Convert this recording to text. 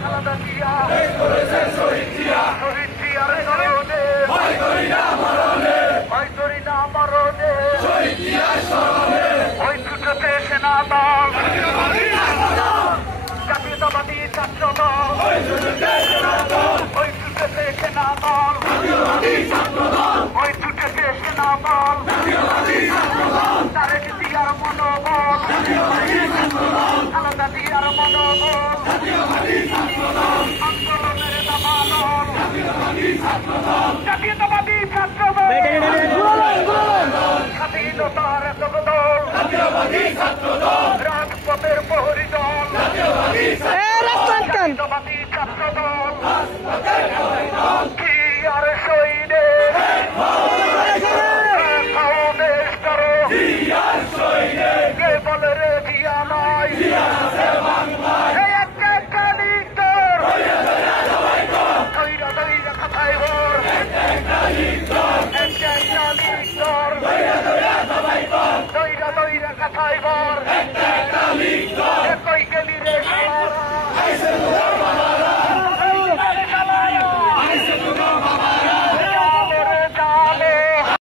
খালেদা জিয়া শহীদ জিয়ার স্মরণে ভয় করি না মরণে ওই দুটোতে সেনা দল জাতীয়তাবাদী ছাত্র দল ওই দুটোতে সেনা দল ওই দুটোতে সেনা দল তারেক জিয়ার মনোবল খালেদা জিয়ার মনোবল আন্দোলনের দাবানল জাতীয়তাবাদী ছাত্র দল স্বাধীনতার দল রাজপথের বহু